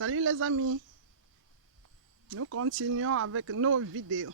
Salut les amis, nous continuons avec nos vidéos.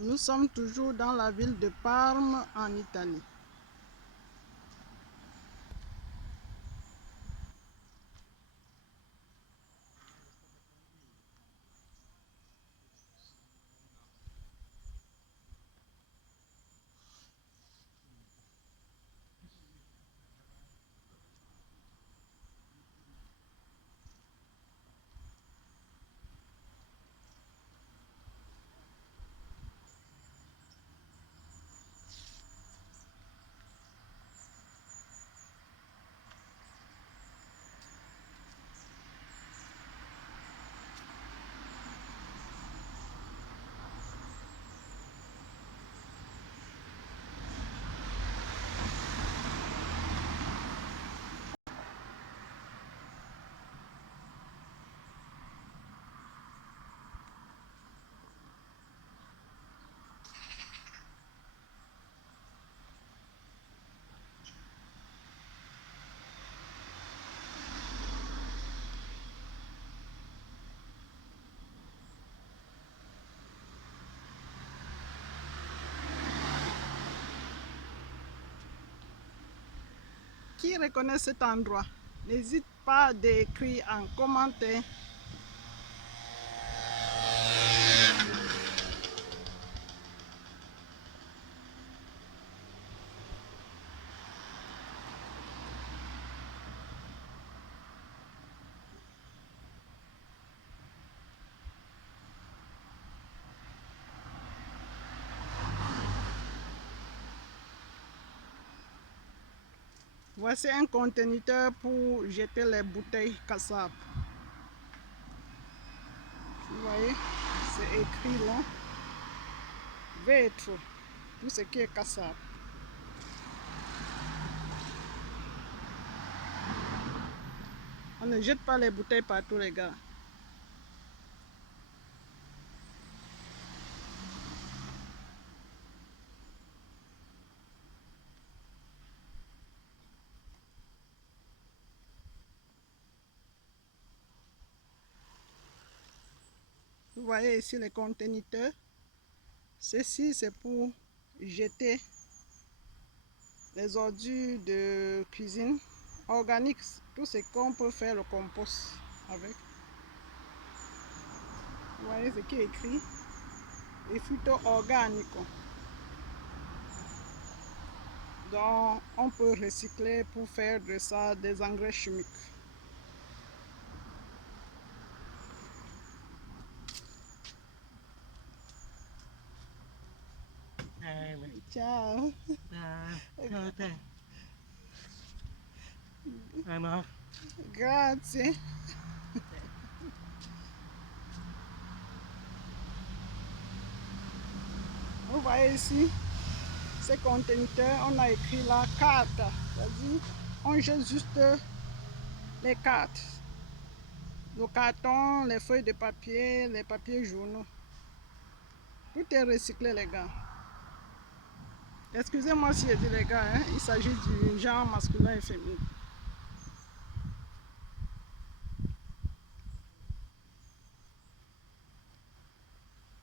Nous sommes toujours dans la ville de Parme, en Italie. Qui reconnaît cet endroit? N'hésite pas d'écrire en commentaire. Voici un conteneur pour jeter les bouteilles cassab. Vous voyez, c'est écrit là. Vitre, tout ce qui est cassable. On ne jette pas les bouteilles partout, les gars. Vous voyez ici les conteneurs. Ceci, c'est pour jeter les ordures de cuisine organiques, tout ce qu'on peut faire le compost avec. Vous voyez ce qui est écrit, rifiuto organico. Donc, on peut recycler pour faire de ça des engrais chimiques. Ciao. Grazie. Vous voyez ici, ces conteneurs, on a écrit la carte. C'est-à-dire, on jette juste les cartes. Le carton, les feuilles de papier, les papiers journaux. Tout est recyclé, les gars. Excusez-moi si je dis les gars, hein, il s'agit du genre masculin et féminin.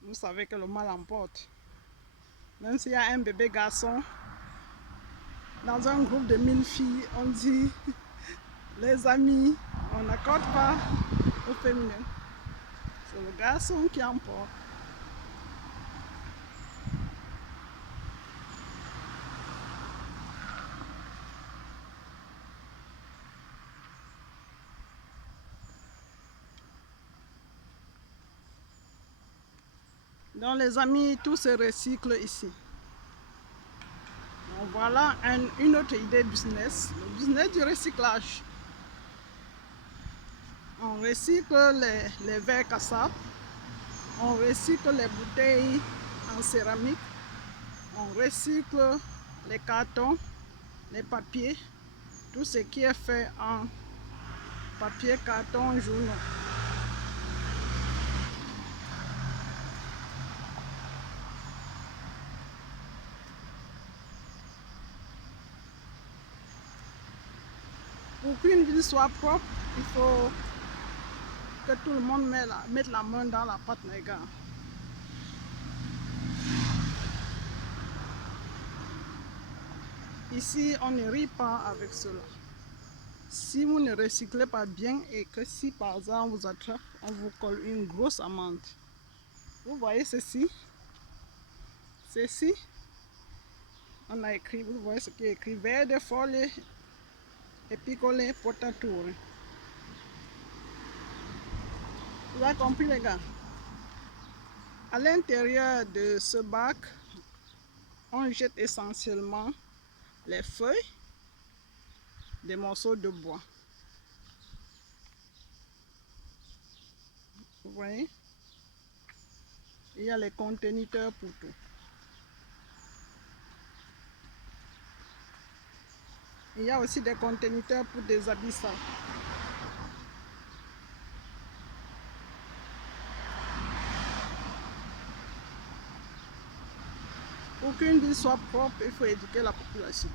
Vous savez que le mal emporte. Même s'il y a un bébé garçon, dans un groupe de 1000 filles, on dit les amis, on n'accorde pas au féminin. C'est le garçon qui emporte. Donc les amis, tout se recycle ici. Donc voilà une autre idée business, le business du recyclage. On recycle les verres cassables, on recycle les bouteilles en céramique, on recycle les cartons, les papiers, tout ce qui est fait en papier, carton, journaux. Pour qu'une ville soit propre, il faut que tout le monde mette la main dans la pâte, les gars. Ici, on ne rit pas avec cela. Si vous ne recyclez pas bien et que si par exemple on vous attrape, on vous colle une grosse amende. Vous voyez ceci? Ceci, on a écrit, vous voyez ce qui est écrit, verde folle et piccole potature. Vous avez compris les gars? À l'intérieur de ce bac, on jette essentiellement les feuilles, des morceaux de bois. Vous voyez? Il y a les conteneurs pour tout. Il y a aussi des conteneurs pour des habits sales. Pour qu'une ville soit propre, il faut éduquer la population.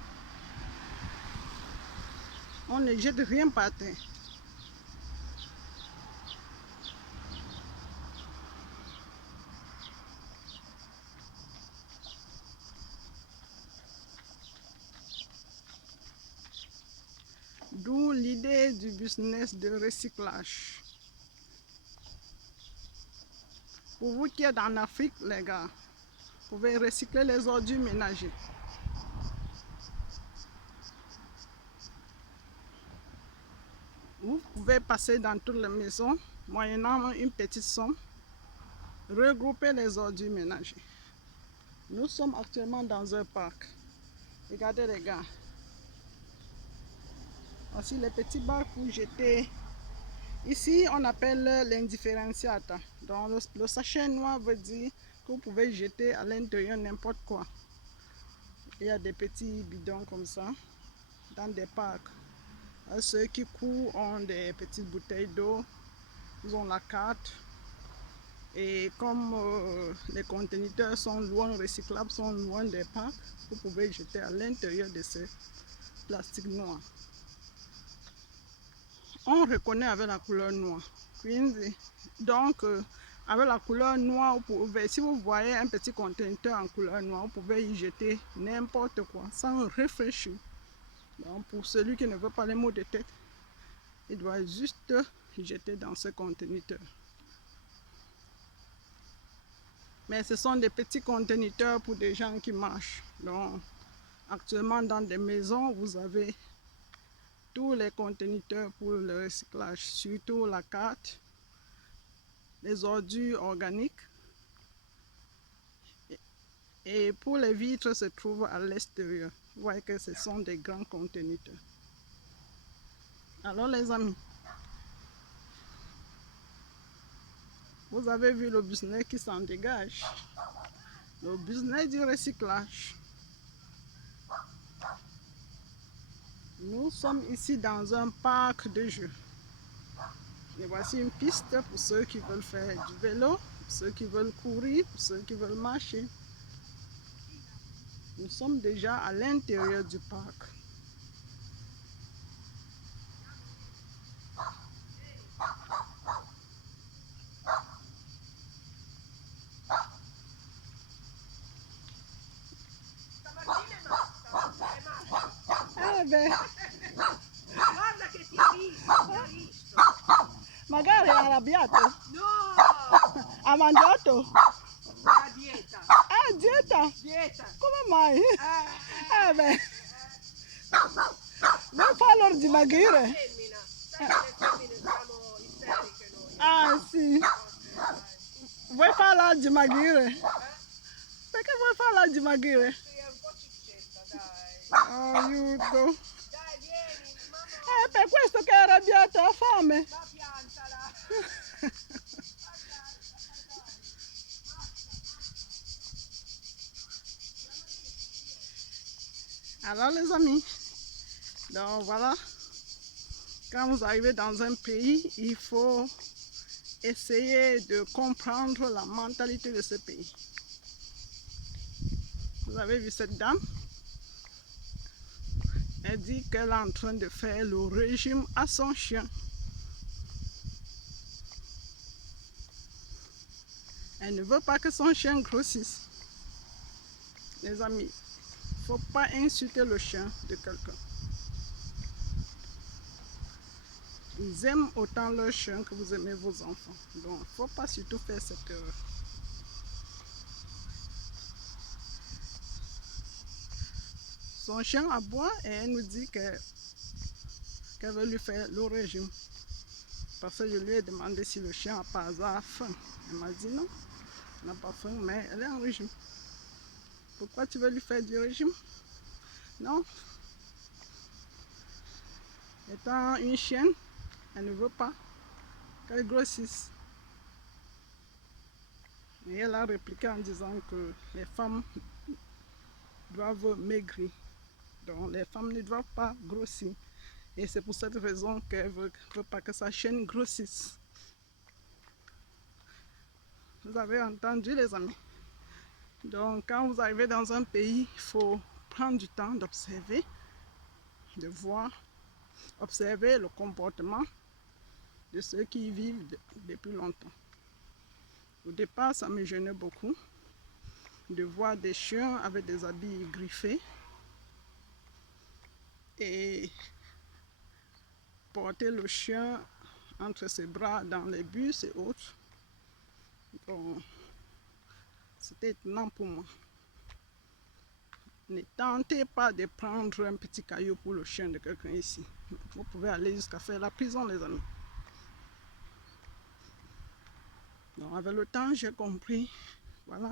On ne jette rien par terre. D'où l'idée du business de recyclage. Pour vous qui êtes en Afrique, les gars, vous pouvez recycler les ordures ménagères. Vous pouvez passer dans toutes les maisons, moyennant une petite somme, regrouper les ordures ménagères. Nous sommes actuellement dans un parc. Regardez les gars. Voici les petits bacs pour jeter. Ici, on appelle l'indifférenciata. Donc, le sachet noir veut dire que vous pouvez jeter à l'intérieur n'importe quoi. Il y a des petits bidons comme ça dans des parcs. Ceux qui courent ont des petites bouteilles d'eau, ils ont la carte. Et comme les conteniteurs sont loin, recyclables, sont loin des parcs, vous pouvez jeter à l'intérieur de ces plastiques noirs. On reconnaît avec la couleur noire. Donc, avec la couleur noire, si vous voyez un petit conteneur en couleur noire, vous pouvez y jeter n'importe quoi sans réfléchir. Donc, pour celui qui ne veut pas les mots de tête, il doit juste jeter dans ce conteneur. Mais ce sont des petits conteneurs pour des gens qui marchent. Donc, actuellement, dans des maisons, vous avez tous les conteneurs pour le recyclage, surtout la carte, les ordures organiques. Et pour les vitres, se trouvent à l'extérieur. Vous voyez que ce sont des grands conteneurs. Alors les amis, vous avez vu le business qui s'en dégage. Le business du recyclage. Nous sommes ici dans un parc de jeux. Et voici une piste pour ceux qui veulent faire du vélo, pour ceux qui veulent courir, pour ceux qui veulent marcher. Nous sommes déjà à l'intérieur du parc. Ah ben, Guarda che ti ha visto, magari è arrabbiato, No, ha mangiato. la dieta, Ah, dieta? dieta. Come mai? Ah, Ah beh, vuoi farlo dimagrire? femmina, sai che le femmine siamo isteriche noi. Ah sì, vuoi farla dimagrire? Eh? Perché vuoi farla dimagrire? Sei un po' ciccetta, dai. Aiuto. Dai, vieni, mamma, È per questo che è arrabbiato, ha fame. ma piantala. Alors les amis, donc voilà, quand vous arrivez dans un pays, il faut essayer de comprendre la mentalité de ce pays. Vous avez vu cette dame? Elle dit qu'elle est en train de faire le régime à son chien. Elle ne veut pas que son chien grossisse. Les amis, il ne faut pas insulter le chien de quelqu'un. Ils aiment autant leur chien que vous aimez vos enfants. Donc, il ne faut pas surtout faire cette erreur. Son chien aboie et elle nous dit qu'elle veut lui faire le régime. Parce que je lui ai demandé si le chien a par hasard faim. Elle m'a dit non, elle n'a pas faim, mais elle est en régime. Pourquoi tu veux lui faire du régime? Non. Étant une chienne, elle ne veut pas qu'elle grossisse. Et elle a répliqué en disant que les femmes doivent maigrir. Donc les femmes ne doivent pas grossir. Et c'est pour cette raison qu'elle ne veut pas que sa chienne grossisse. Vous avez entendu les amis? Donc quand vous arrivez dans un pays, il faut prendre du temps d'observer, de voir, observer le comportement de ceux qui y vivent depuis longtemps. Au départ, ça me gênait beaucoup de voir des chiens avec des habits griffés et porter le chien entre ses bras dans les bus et autres. Bon, c'était étonnant pour moi. Ne tentez pas de prendre un petit caillou pour le chien de quelqu'un ici. Vous pouvez aller jusqu'à faire la prison, les amis. Donc avec le temps, j'ai compris, voilà,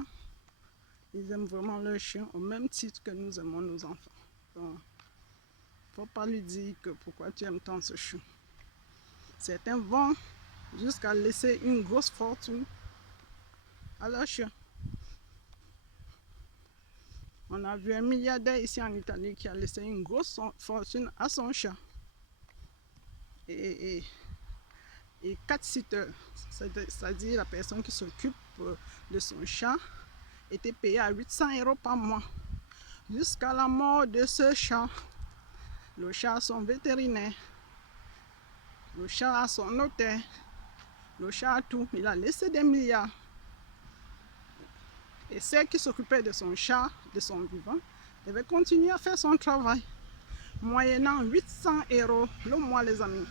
ils aiment vraiment leur chien au même titre que nous aimons nos enfants. Donc, faut pas lui dire que pourquoi tu aimes tant ce chien. Certains vont jusqu'à laisser une grosse fortune à leur chien. On a vu un milliardaire ici en Italie qui a laissé une grosse fortune à son chat. Et 4 sitters, c'est-à-dire la personne qui s'occupe de son chat, était payée à 800 € par mois. Jusqu'à la mort de ce chat. Le chat a son vétérinaire. Le chat a son notaire. Le chat a tout. Il a laissé des milliards. Et celle qui s'occupait de son chat, de son vivant, devait continuer à faire son travail. Moyennant 800 € le mois, les amis.